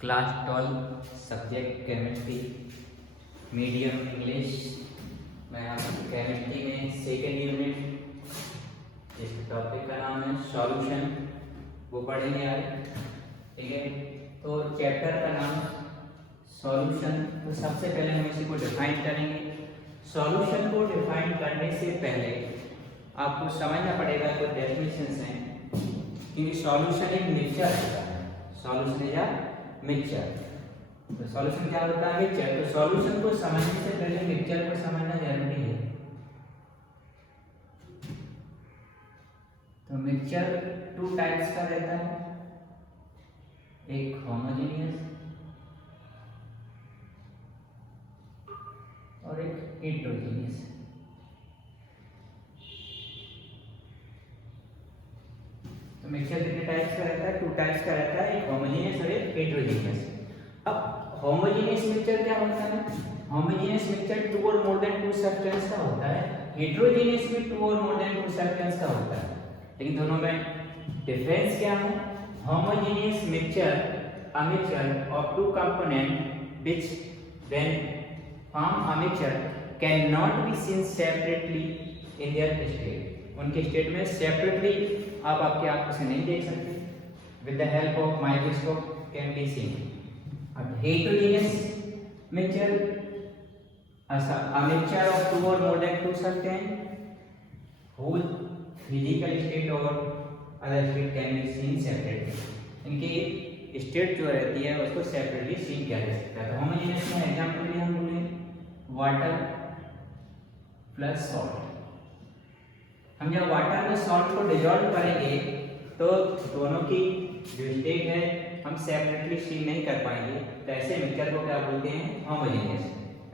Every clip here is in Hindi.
Class 12 subject chemistry medium English. मैं आपको केमिस्ट्री में सेकेंड यूनिट, इस टॉपिक का नाम है सॉल्यूशन, वो पढ़ेंगे आज। ठीक है, तो चैप्टर का नाम सॉल्यूशन। तो सबसे पहले हम इसी को डिफाइन करेंगे। सॉल्यूशन को डिफाइन करने से पहले आपको समझना पड़ेगा कुछ डेफिनेशंस हैं, क्योंकि सॉल्यूशन एक मिक्सचर होता है। Solution is a mixture. तो सॉल्यूशन क्या होता है? मिक्सचर। तो सॉल्यूशन को समझने से पहले मिक्सचर को समझना जरूरी है। तो मिक्सचर टू टाइप्स का रहता है, एक होमोजेनियस और एक हेटेरोजेनियस। तो मिक्सचर कितने टाइप्स का रहता है? टू टाइप्स का रहता है, एक होमोजेनियस और एक हेटेरोजेनियस। अब होमोजेनियस मिक्सचर क्या होता है? होमोजेनियस मिक्सचर टू और मोर देन टू सब्सटेंस का होता है। हेटेरोजेनियस में टू और मोर देन टू सब्सटेंस का होता है। लेकिन दोनों में डिफरेंस क्या है? Homogeneous mixture a mixture of two component which when form a mixture can not be seen separately in their state. उनके स्टेट में सेपरेटली आप आपकी आंखों से नहीं देख सकते, with the help of microscope can be seen. अब heterogeneous mixture a mixture of two or more than two substances whose physical state or other state can be seen separately। इनकी स्टेट जो रहती है उसको सेपरेटली सीन किया जा सकता है। तो होमोजेनियस में एग्जांपल में हम बोले वाटर प्लस सॉल्ट। हम जब वाटर में सॉल्ट को डिजॉल्व करेंगे तो दोनों की जो स्टेट है हम सेपरेटली सीन नहीं कर पाएंगे। तो ऐसे मिक्सचर को क्या बोलते हैं? होमोजेनियस।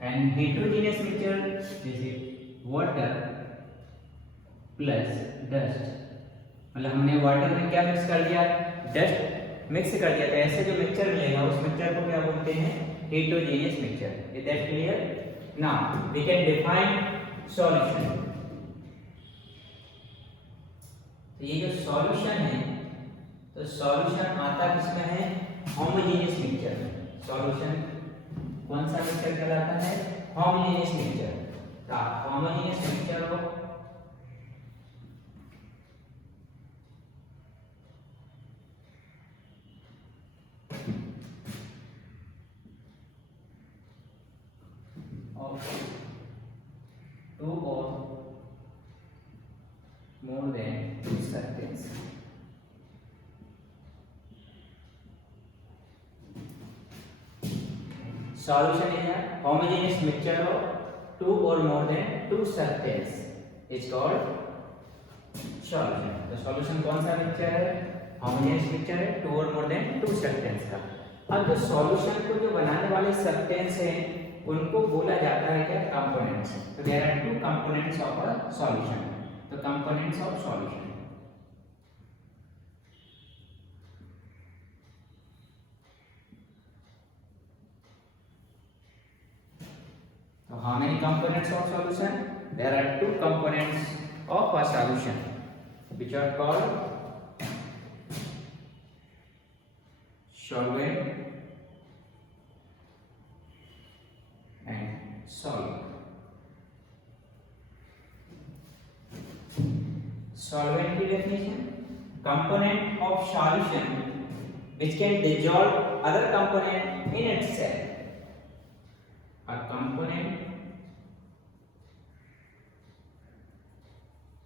एंड हेटेरोजेनियस मिक्सचर जैसे वाटर प्लस डस्ट, मतलब हमने वाटर में क्या मिक्स कर दिया? डस्ट मिक्स कर दिया। तो ऐसे जो मिक्सचर मिलेगा उस मिक्सचर को क्या बोलते हैं? Heterogeneous mixture. Is that clear? Now we can define solution. तो ये जो सॉल्यूशन है, तो सॉल्यूशन आता किसमें है? होमोजेनियस मिक्सचर में। सॉल्यूशन कौन सा मिक्सचर कहलाता है? Homogeneous mixture. तो होमोजेनियस मिक्सचर को of two or more than two substances solution is a homogeneous mixture of two or more than two substances is called solution। तो solution कौन सा मिक्सचर है? homogeneous मिक्सचर है टू और मोर देन टू substances का। अब जो सॉल्यूशन को जो बनाने वाले सब्सटेंस हैं उनको बोला जाता है क्या? कंपोनेंट्स। तो there are two components of a solution. तो components of solution, so how many components of solution? There are two components of a solution which are called solvent and solvent। solvent की definition, component of solution which can dissolve other component in itself। a component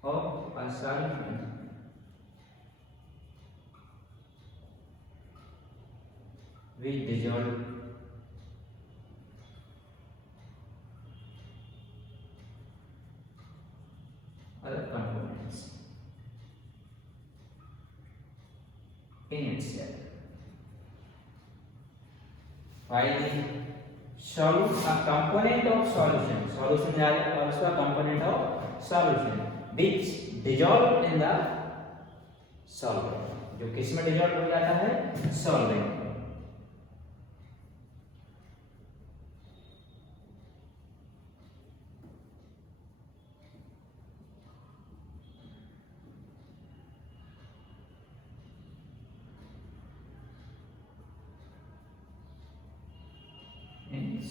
of a solution which dissolve other components in itself। While the a component of solution, solution is also a component of solution which dissolve in the solvent। जो किस में डिजॉल्व हो जाता है? सॉल्वेंट।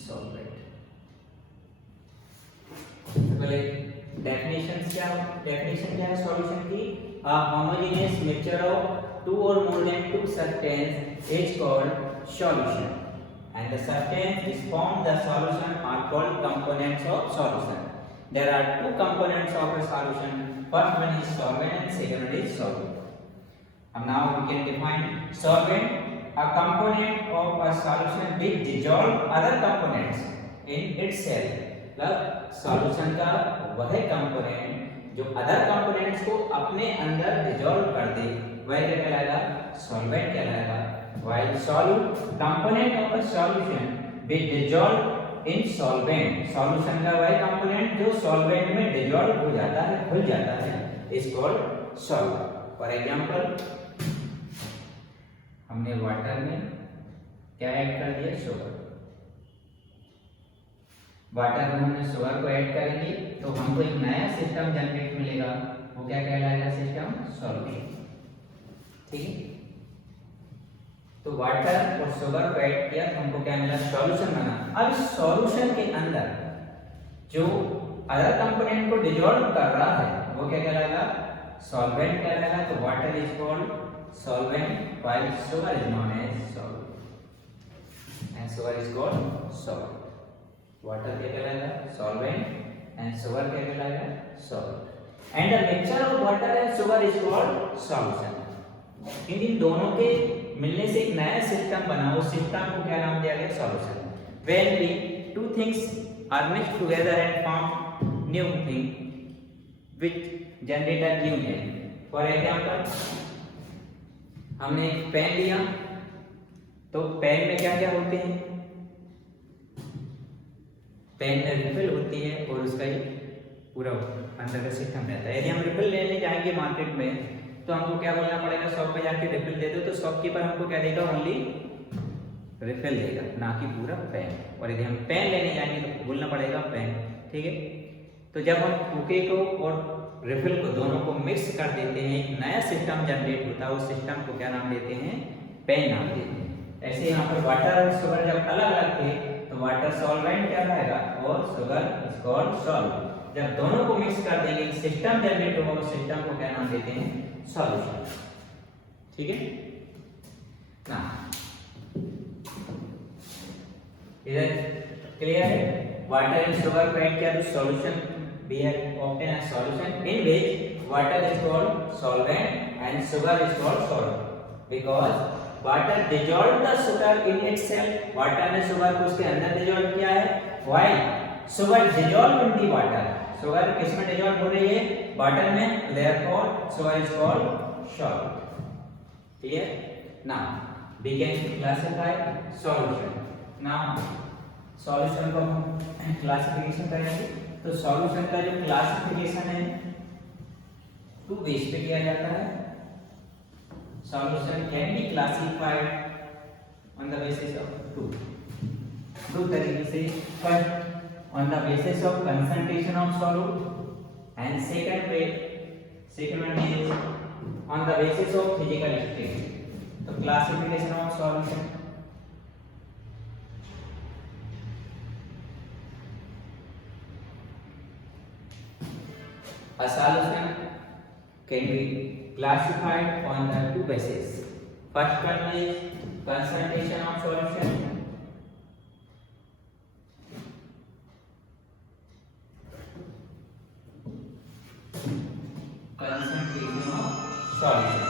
सॉल्वेंट। पहले डेफिनेशन क्या है सॉल्यूशन की? अ homogeneous mixture of two or more than two substances is called solution, and the substance which form the solution are called components of solution. There are two components of a solution. First one is solvent and second one is solute. And now we can define solvent: a component of a solution which dissolve other components in itself. मतलब सॉल्यूशन का वह कंपोनेंट जो अदर कंपोनेंट्स को अपने अंदर डिसॉल्व कर दे, वह क्या कहलाएगा? सॉल्वेंट कहलाएगा। while solute component of a solution which dissolve in solvent, solution का वह कंपोनेंट जो सॉल्वेंट में डिसॉल्व हो जाता है, घुल जाता है, is called solute। For example हमने वाटर में क्या ऐड कर दिया? शुगर। वाटर में हमने शुगर को ऐड करेंगे तो हमको एक नया सिस्टम जनरेट मिलेगा, वो क्या कहलाएगा? System solvent. ठीक है, तो वाटर और शुगर को ऐड किया तो हमको क्या मिला? सॉल्यूशन बना। अब इस सॉल्यूशन के अंदर जो अदर कंपोनेंट को डिसॉल्व कर रहा है वो क्या कहलाएगा? सॉल्वेंट कहलाएगा। तो water is called solvent while sugar is known as solute, and sugar is called solute. Water क्या कहलाएगा? solvent and sugar क्या कहलाएगा? solute. And the mixture of water and sugar is called solution. इन दोनों के मिलने से एक नया सिस्टम बना, उस सिस्टम को क्या नाम दिया गया? Solution. When we two things are mixed together and form new thing which generate a new name. For example, हमने एक पेन लिया तो पेन में क्या क्या होते हैं? पेन में रिफिल होती है और उसका ये पूरा अंदर का सिस्टम रहता है। यदि हम रिफिल लेने जाएंगे मार्केट में तो हमको क्या बोलना पड़ेगा? शॉप पे जाके रिफिल दे दो, तो शॉपकीपर हमको क्या देगा? ओनली रिफिल देगा, ना कि पूरा पेन। और यदि हम पेन लेने जाएंगे तो बोलना पड़ेगा पेन। ठीक है, तो जब हम कुके को और रिफिल को दोनों को मिक्स कर देते हैं, एक नया सिस्टम जनरेट होता है, उस सिस्टम को क्या नाम देते हैं? पेन नाम देते हैं। ऐसे यहाँ पर वाटर और शुगर जब अलग अलग थे तो वाटर सॉल्वेंट क्या रहेगा और शुगर इज कॉल्ड सॉल्वेंट। जब दोनों को मिक्स कर देंगे सिस्टम जनरेट होगा, उस सिस्टम को क्या नाम देते हैं? सॉल्यूशन। ठीक है ना, इधर क्लियर है? वाटर एंड शुगर को ऐड किया तो solution we have obtained a solution in which water is called solvent and sugar is called solute, because water dissolved the sugar in itself. water ने sugar को उसके अंदर dissolve किया है, while sugar dissolved in the water. sugar किस में dissolve हो रही है? water में, therefore sugar is called solute. clear? now we can classify solution. now solution को हम क्लासिफिकेशन करेंगे। तो सॉल्यूशन का जो क्लासिफिकेशन है टू बेस पे किया जाता है। Solution can be classified on the basis of two तरीके से। First on the basis of concentration of solute and second one is on the basis of physical state. तो classification of solution, a solution can be classified on the two bases. First one is concentration of solution, concentration of solution.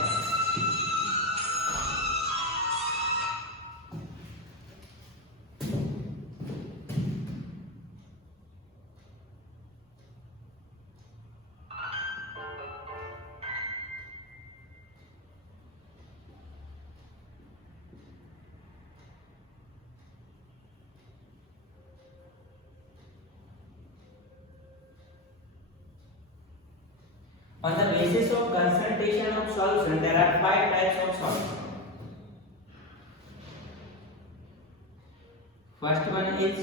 On the basis of concentration of solution, there are 5 types of solution. First one is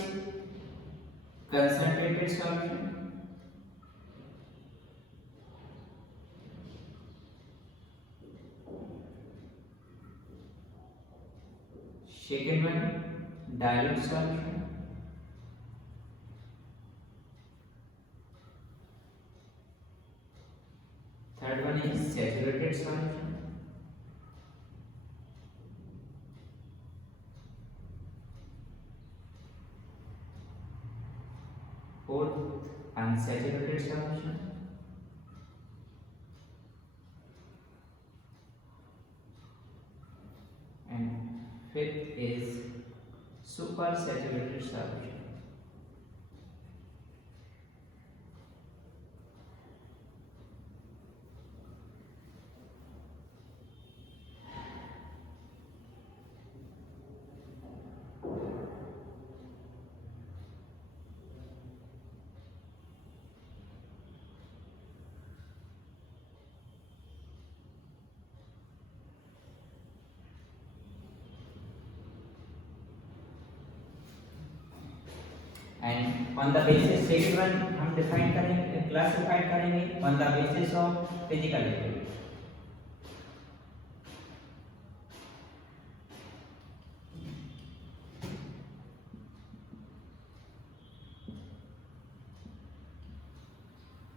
concentrated solution. Second one, dilute solution. is saturated solution. Fourth, unsaturated solution. And fifth is supersaturated solution. And on the basis second one हम डिफाइन करेंगे, क्लासिफाइड करेंगे on the basis of physical activity.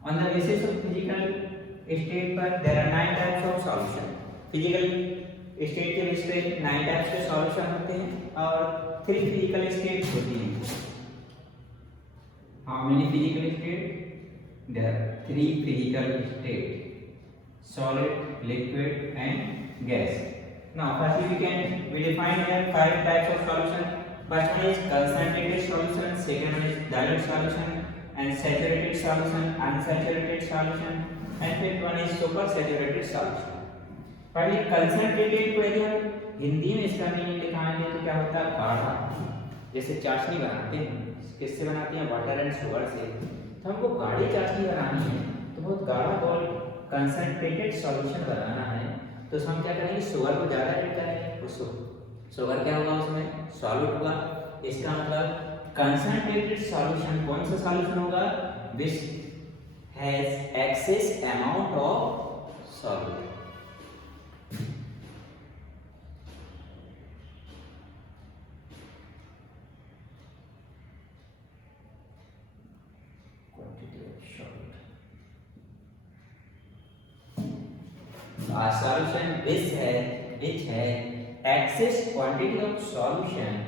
On the basis of physical state पर there are 9 types of solution. Physical state के बेस पे 9 types के solution होते हैं और 3 physical states होती हैं. How many physical states? There are 3 physical states: solid, liquid, and gas. Now, firstly we define here 5 types of solution. First one is concentrated solution, second one is dilute solution, and saturated solution, unsaturated solution, and fifth one is supersaturated solution. पहले concentrated को यदि हम हिंदी में इसका मीनिंग दिखाएंगे तो क्या होता है? गाढ़ा. जैसे चाशनी बनाते हैं, किससे बनाते हैं? वाटर एंड शुगर से. तो हमको गाढ़ी चाशनी बनानी है तो बहुत गाढ़ा और कंसंट्रेटेड सॉल्यूशन बनाना है तो हम क्या करेंगे? शुगर को ज़्यादा ऐड करेंगे. शुगर क्या होगा? उसमें सॉल्यूट होगा. इसका मतलब कंसंट्रेटेड सॉल्यूशन कौन सा सॉल्यूशन होगा? Which has excess amount of solute. A solution which has excess quantity of solution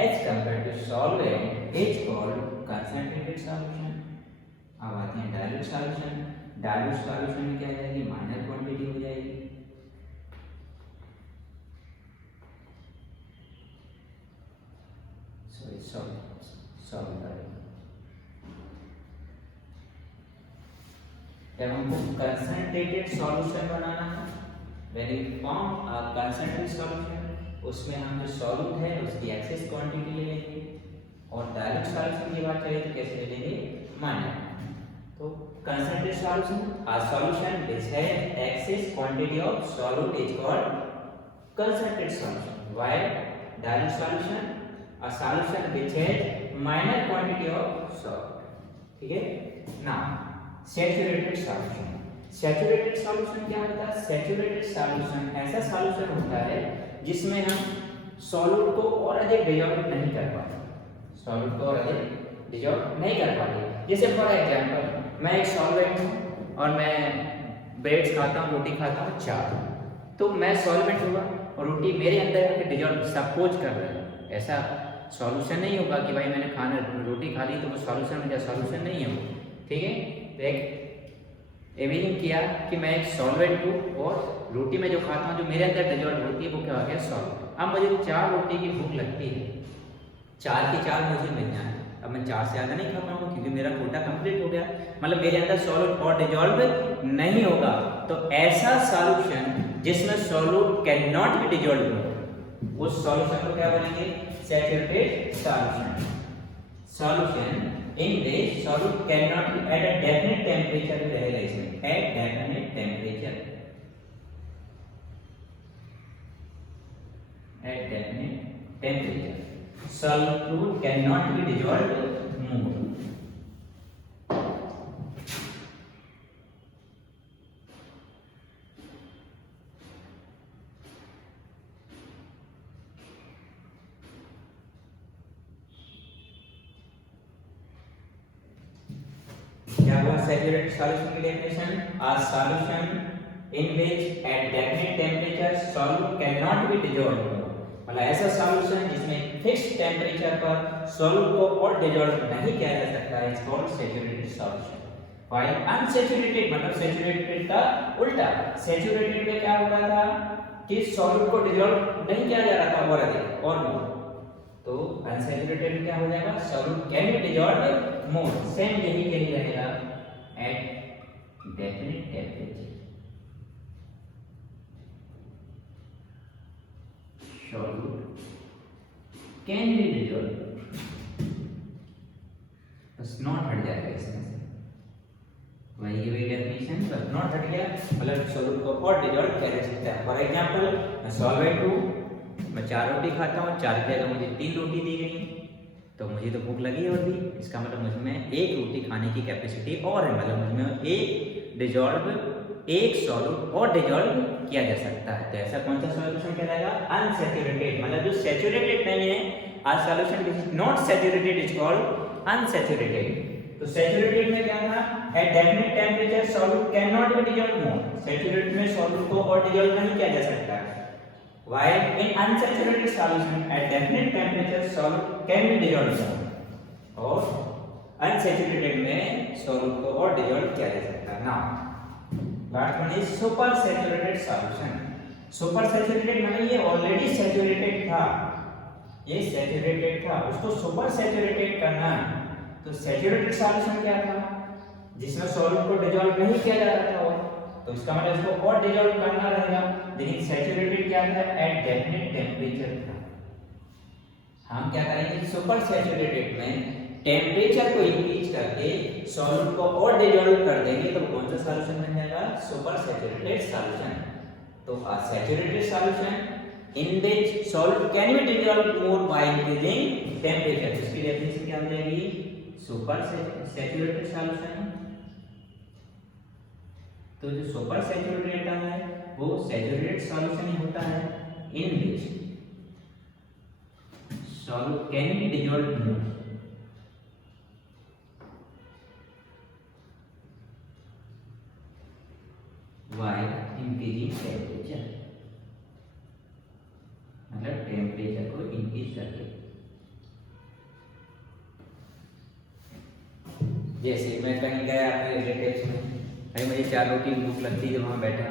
as compared to solvent is called concentrated solution. अब आते हैं dilute solution. Dilute solution में क्या हो जाएगी? माइनर क्वांटिटी हो जाएगी. जब हमको कंसंट्रेटेड सॉल्यूशन बनाना है, when we form a concentrated solution, उसमें हम जो सॉल्यूट है उसकी एक्सेस क्वांटिटी ले लेंगे और डायल्यूट सॉल्यूशन की बात करें तो कैसे ले लेंगे? माइनर. तो concentrated solution, a solution which has excess quantity of solute is called concentrated solution, while dilute solution, a solution which has minor quantity of solute. ठीक है. Now saturated solution. Saturated solution क्या होता है? सैचुरेटेड सॉल्यूशन ऐसा सॉल्यूशन होता है जिसमें हम सॉल्यूट को और अधिक डिसॉल्व नहीं कर पाते. सॉल्यूट को और अधिक डिसॉल्व नहीं कर पाते. जैसे फॉर एग्जांपल मैं एक सॉल्वेंट हूं और मैं ब्रेड्स खाता हूं, रोटी खाता हूं, चार. तो मैं सॉल्वेंट हुआ और रोटी मेरे अंदर आके डिसॉल्व सपोज कर रहा है. ऐसा सॉल्यूशन नहीं होगा कि भाई मैंने खाना रोटी खा ली तो वो सॉल्यूशन में सॉल्यूशन नहीं है. ठीक है. तो एक इमेजिन किया कि मैं एक सॉल्वेंट हूँ और रोटी में जो खाता हूँ जो मेरे अंदर डिसॉल्व होती है वो क्या हो गया? सॉल्वेंट. अब मुझे 4 रोटी की भूख लगती है, 4 की 4 मुझे मिल जाए. अब मैं 4 से ज़्यादा नहीं खा पाऊंगा क्योंकि मेरा कोटा कंप्लीट हो गया. मतलब मेरे अंदर सॉल्यूट और डिसॉल्व नहीं होगा. तो ऐसा सॉल्यूशन जिसमें solute can not be dissolve, उस सॉल्यूशन को क्या बोलेंगे? Saturated solution. Solution in which solute cannot be at a definite temperature भी रहेगा इसमें. at definite temperature, at definite temperature solute cannot be dissolved more. क्या हुआ? सैचुरेटेड सॉल्यूशन की definition: a solution in which at definite temperature solute cannot be dissolved more. मतलब ऐसा सॉल्यूशन जिसमें फिक्स टेम्परेचर पर सॉल्यूट को और डिसॉल्व नहीं किया जा सकता है, it's called saturated solution. While unsaturated मतलब सैचुरेटेड का उल्टा, सैचुरेटेड में क्या हो रहा था कि सॉल्यूट को डिसॉल्व नहीं किया जा रहा था और अधिक और मोर, तो अनसैचुरेटेड में क्या हो जाएगा, solute can be dissolve more. Same यही रहेगा at definite temperature, solute can be dissolved, बस नॉट हट जाएगा इसमें से, वही डेफिनेशन बस नॉट हट गया, मतलब सॉल्यूट को और डिसॉल्व किया जा सकता है। फॉर एग्जांपल मैं सॉल्वेंट हूँ, मैं 4 रोटी खाता हूँ, 4 की जगह मुझे 3 रोटी दी गई, तो मुझे तो भूख लगी और भी, इसका मतलब मुझमें 1 रोटी खाने की कैपेसिटी और है, मतलब मुझमें एक सॉल्यूट और डिसॉल्व किया जा सकता है। तो ऐसा कौन सा सॉल्यूशन कहलाएगा, अनसैचुरेटेड, मतलब जो सैचुरेटेड नहीं है, a solution which is not saturated is called unsaturated. तो सैचुरेटेड में क्या था, at definite temperature solute can not be dissolve more, saturated में सॉल्यूट को और डिसॉल्व नहीं किया जा सकता। while in unsaturated solution at definite temperature solute can be dissolved more, और unsaturated में solute को और dissolve किया जा सकता है। now last one is super saturated solution। super saturated मतलब ये already saturated था, ये saturated था, उसको super saturated करना है। तो saturated solution क्या था, जिसमें solute को dissolve नहीं किया जा रहा था, तो इसका मतलब इसको और डिसॉल्व करना रहेगा। लेकिन सैचुरेटेड क्या था, एट डेफिनेट टेम्परेचर था। हम क्या करेंगे, सुपर सैचुरेटेड में टेम्परेचर को इंक्रीज करके सॉल्यूट को और डिसॉल्व कर देंगे, तो कौन सा सॉल्यूशन बन जाएगा, सुपर सैचुरेटेड सॉल्यूशन। तो a saturated solution in which solute can be dissolve more by increasing temperature, इसकी डेफिनेशन क्या हो जाएगी, सुपर सैचुरेटेड सॉल्यूशन। तो जो सुपर सैचुरेटेड है वो सैचुरेटेड सॉल्यूशन ही होता है in which solute can be dissolved more by increasing temperature, मतलब टेम्परेचर को इंक्रीज करके। जैसे मैं कहीं गया अपने रिलेटिव्स में, भाई मुझे 4 रोटी भूख लगती है, वहाँ बैठा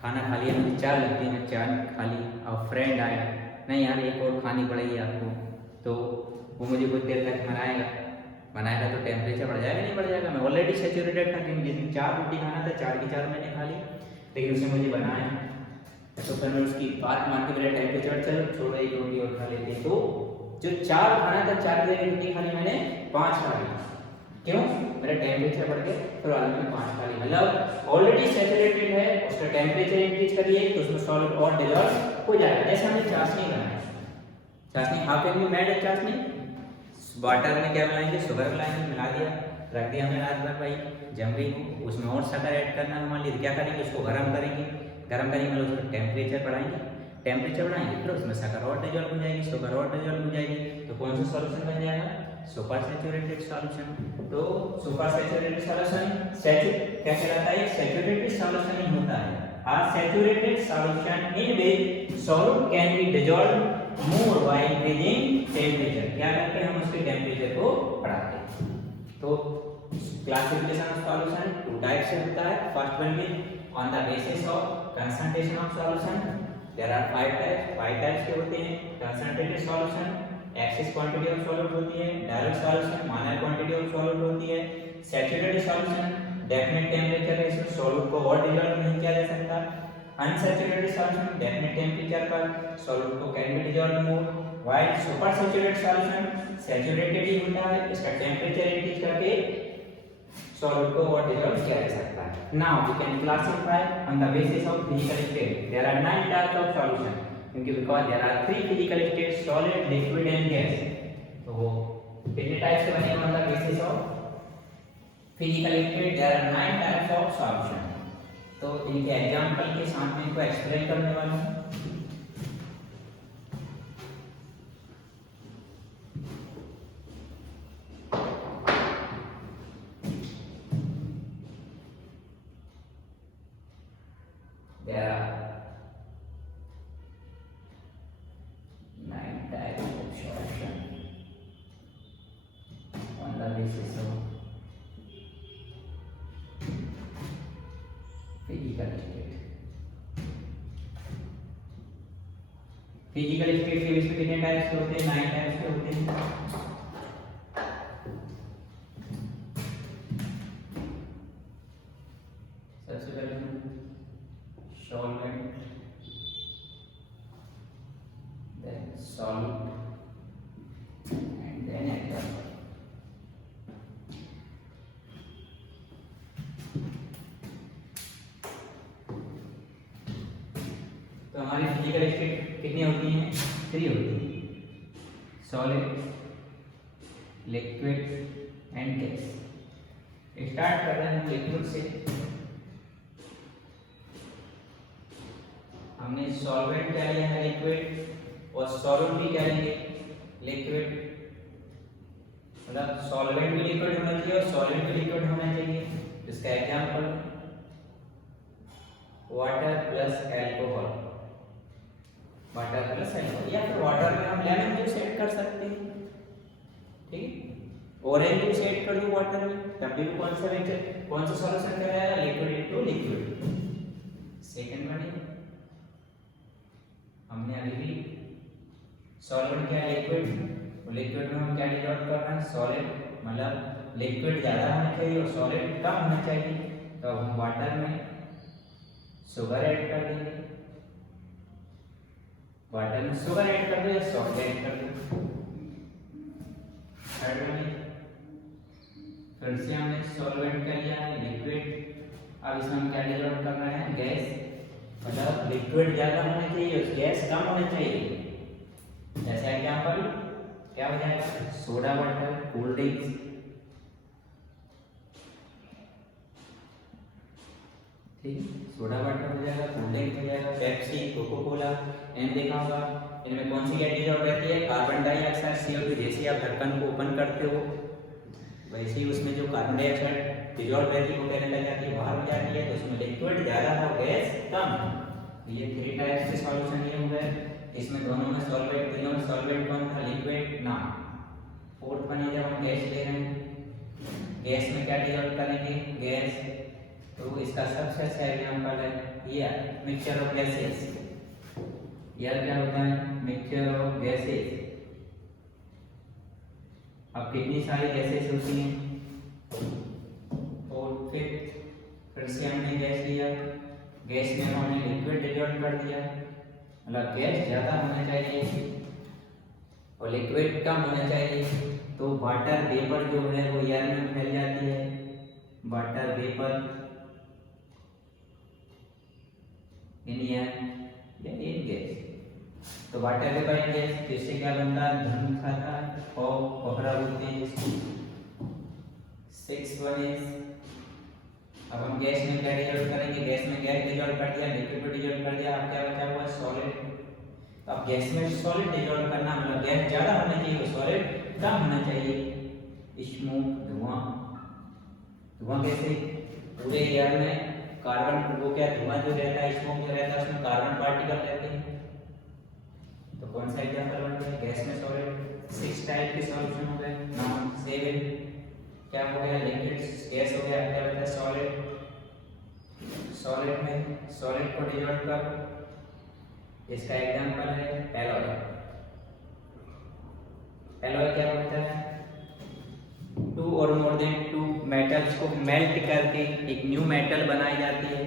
खाना खा लिया, मुझे 4 लगती है, मैं 4 खा ली, और फ्रेंड आया, नहीं यार एक और खानी पड़ेगी आपको, तो वो मुझे कुछ देर तक बनाएगा तो टेम्परेचर बढ़ जाएगा नहीं बढ़ जाएगा। मैं ऑलरेडी सैचुरेटेड था, क्योंकि जिसमें 4 रोटी खाना था 4 की 4 मैंने खा ली, लेकिन उसने मुझे बनाया, तो फिर मैं उसकी बात मान के मेरा टेम्परेचर चलो छोड़ो एक रोटी और खा लेते, तो जो 4 खाना था 4 की जगह रोटी खानी मैंने 5 खा ली, क्यों, मेरा टेम्परेचर बढ़ गया, फिर आलू में 5 खा ली, मतलब ऑलरेडी सैचुरेटेड है, उसका टेम्परेचर इंक्रीज करिए तो उसमें सॉल्यूट और डिसॉल्व हो जाएगा। जैसे हमने चाशनी बनाई, चाशनी हाफ एमएल मेड है, चाशनी वाटर में क्या बनाएंगे, शुगर मिलाएंगे, मिला दिया, रख दिया हमने रात भर, भाई जम गई, उसमें और शक्कर ऐड करना है मान लीजिए, क्या करेंगे, उसको गर्म करेंगे, मतलब उसका टेम्परेचर बढ़ाएंगे, फिर उसमें शक्कर और डिसॉल्व हो जाएगी, शुगर और डिसॉल्व हो जाएगी, तो कौन सा सॉल्यूशन बन जाएगा, सुपर सैचुरेटेड सॉल्यूशन। तो सुपर सैचुरेटेड सॉल्यूशन क्या कहलाता है, सैचुरेटेड सॉल्यूशन ही होता है। A saturated solution in which solute can be dissolved more by increasing temperature, क्या करते हैं हम उसके टेम्परेचर को बढ़ाते हैं। तो क्लासिफिकेशन ऑफ सॉल्यूशन 2 टाइप से होता है। फर्स्ट वन में on the basis of concentration of solution, there are 5 types के होते हैं। Concentrated solution, excess quantity of solute होती है, direct solution, minor quantity of solute होती है, सैचुरेटेड सॉल्यूशन, डेफिनेट टेम्परेचर है, इसमें सॉल्यूट को और डिसॉल्व नहीं किया जा सकता। अनसैचुरेटेड सॉल्यूशन, डेफिनेट टेम्परेचर पर सॉल्यूट को can be dissolve more, while super saturated solution saturated ही होता है, इसका टेम्परेचर इंक्रीज करके सॉल्यूट को और डिसॉल्व किया जा सकता है। Now we can classify on the basis of physical state, there are 9 types of solution, क्योंकि because there are 3 physical state, solid, liquid and gas, तो वो कितने टाइप से बने on the basis of physical state, there are 9 types of solution. तो इनके एग्जांपल के साथ में इनको एक्सप्लेन करने वाला हूं। Analysis of physical state. Physical state के विषय कितने टाइप्स के होते हैं? 9 टाइप्स के होते हैं। सबसे पहले solvent, then solute and then aqua. तो हमारी फिजिकल स्टेट कितनी होती हैं? 3 होती हैं, solid, liquid and gas. Start कर रहे हैं हम लिक्विड से। हमने सॉल्वेंट क्या लिया है? लिक्विड, और सॉल्यूट भी क्या लेंगे? लिक्विड। मतलब सॉल्वेंट भी लिक्विड होना चाहिए और सॉलिड भी लिक्विड होना चाहिए। इसका example water plus alcohol, water plus alcohol, या फिर वाटर में हम लेमन जूस ऐड कर सकते हैं, ठीक है। ऑरेंज जूस ऐड कर दो वाटर में, तब भी कौन सा सॉल्यूशन कराएगा? Liquid into liquid. Second one हमने अभी भी सॉल्वेंट क्या है? लिक्विड, और लिक्विड में हम क्या डिजॉल्व कर रहे हैं? सॉलिड। मतलब लिक्विड ज्यादा होना चाहिए और सॉलिड कम होना चाहिए, तो हम वाटर में शुगर ऐड कर देंगे, वाटर में शुगर ऐड कर दो या सॉल्ट ऐड कर दो। थर्ड वन फिर से हमने सॉल्वेंट कर लिया है, लिक्विड, अब इसमें हम क्या डिजॉल्व कर रहे हैं? गैस। मतलब लिक्विड ज्यादा होना चाहिए और गैस कम होना चाहिए। जैसे एग्जांपल क्या हो जाएगा? सोडा वाटर, कोल्ड ड्रिंक्स, ठीक, सोडा वाटर हो जाएगा, कोल्ड ड्रिंक हो जाएगा, पेप्सी, कोको कोला। एंड देखा होगा इनमें कौन सी गैस डिजॉल्व रहती है? Carbon dioxide, CO2। जैसे आप ढक्कन को ओपन करते हो वैसे ही उसमें जो कार्बन डाइऑक्साइड डिजॉल्व रहती है वो क्या निकल जाती है? बाहर हो जाती है। तो उसमें लिक्विड ज्यादा है और गैस कम। ये 3 टाइप्स के सॉल्यूशन ये हो गए। इसमें दोनों में सॉल्वेंट, तीनों में सॉल्वेंट कौन था? लिक्विड ना। फोर्थ वन है जब हम गैस ले रहे हैं, गैस में क्या डिजॉल्व करेंगे? गैस। तो इसका सबसे अच्छा एग्जांपल है ये मिक्सचर ऑफ गैसेस। यह क्या होता है? Mixture of gases. अब कितनी सारी गैसेस होती हैं? और फिर से हमने गैस लिया, गैस में हमने लिक्विड डिजॉल्व कर दिया। मतलब गैस ज्यादा होना चाहिए और लिक्विड कम होना चाहिए, तो वाटर वेपर जो है वो एयर में फैल जाती है। वाटर वेपर इन एयर या इन गैस। तो वाटर वेपर इन गैस, जिससे क्या बनता है? धुंध खाता है और कोहरा बोलते हैं जिसको। 6 वन इज, अब हम गैस में क्या डिजॉल्व करेंगे? गैस में गैस डिजॉल्व कर दिया, लिक्विड को डिजॉल्व कर दिया, अब क्या बचा हुआ? सॉलिड। अब गैस में सॉलिड डिजॉल्व करना मतलब गैस ज्यादा होना चाहिए और सॉलिड कम होना चाहिए। स्मोक, धुआं। धुआं कैसे? पूरे एयर में कार्बन, वो क्या धुआं जो रहता है, स्मोक जो रहता है उसमें कार्बन पार्टिकल रहते हैं। तो कौन सा एग्जांपल बन गया? गैस में सॉलिड। 6 टाइप के सॉल्यूशन हो गए। नाउ 7 क्या हो गया? लिक्विड, गैस हो गया, क्या बचा? सॉलिड। सॉलिड में सॉलिड को डिजॉल्व कर, इसका एग्जांपल है एलॉय। एलॉय क्या होता है? 2 और मोर देन 2 मेटल्स को मेल्ट करके एक न्यू मेटल बनाई जाती है।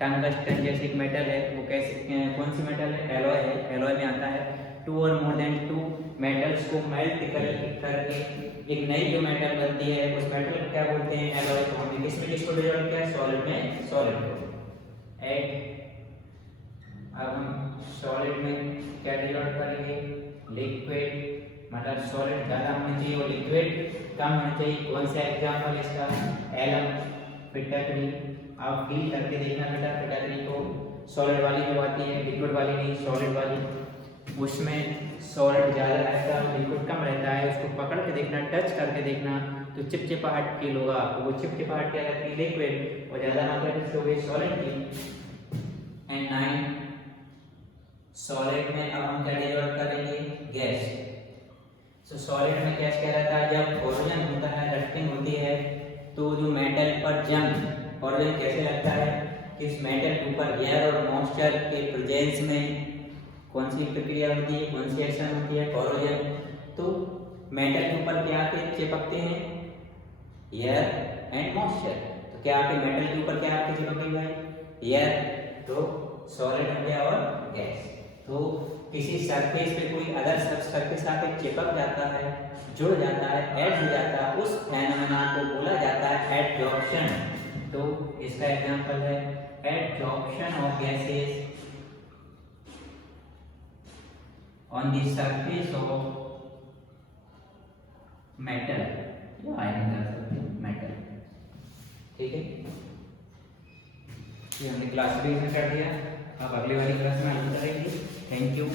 टंगस्टन जैसे एक मेटल है, वो कैसे, कौन सी मेटल है? एलॉय है। एलॉय में आता है 2 और मोर देन 2 मेटल्स को मेल्ट करके एक नई जो मेटल बनती है उस मेटल को क्या बोलते हैं? एलॉय। तो हमने किस में किसको डिजॉल्व किया? सॉलिड में सॉलिड को ऐड। अब हम सॉलिड में क्या डिजॉल्व करेंगे? लिक्विड। मतलब सॉलिड ज्यादा होना चाहिए और लिक्विड कम होना चाहिए। कौन सा एग्जांपल इसका? एलम, फिटकरी। आप फील करके देखना बेटा, फिटकरी को सॉलिड वाली जो आती है, लिक्विड वाली नहीं, सॉलिड वाली, उसमें सॉलिड ज्यादा रहता है, लिक्विड कम रहता है। उसको पकड़ के देखना, टच करके देखना, तो चिपचिपाहट फील होगा आपको। वो चिपचिपाहट क्या रहती है? लिक्विड, और ज्यादा मात्रा में होगी सॉलिड की। एंड 9 सॉलिड में अब हम क्या डिजॉल्व करेंगे? गैस। तो सॉलिड में क्या कह रहा था, जब कोरोजन होता है, रस्टिंग होती है, तो जो मेटल पर जंग कोरोजन कैसे लगता है कि इस मेटल के ऊपर एयर और मॉइस्चर के प्रेजेंस में कौन सी प्रक्रिया होती है, कौन सी एक्शन होती है, कोरोजन। तो मेटल के ऊपर क्या आके चिपकते हैं, एयर एंड मॉइस्चर। तो क्या आके मेटल के ऊपर क्या आके चिपकेगा, एयर, तो सॉलिड हो गया और गैस। तो किसी सरफेस पे कोई अदर सरफेस आके चिपक जाता है, जुड़ जाता है, ऐड हो जाता है, उस फेनोमेना को बोला जाता है एडजॉर्प्शन। तो इसका एग्जांपल है adsorption of gases on the surface of metal या आयरन कर सकते हैं मेटल। ठीक है, ये हमने क्लास भी कर दिया, अब अगली वाली क्लास में आगे करेंगे। Thank you.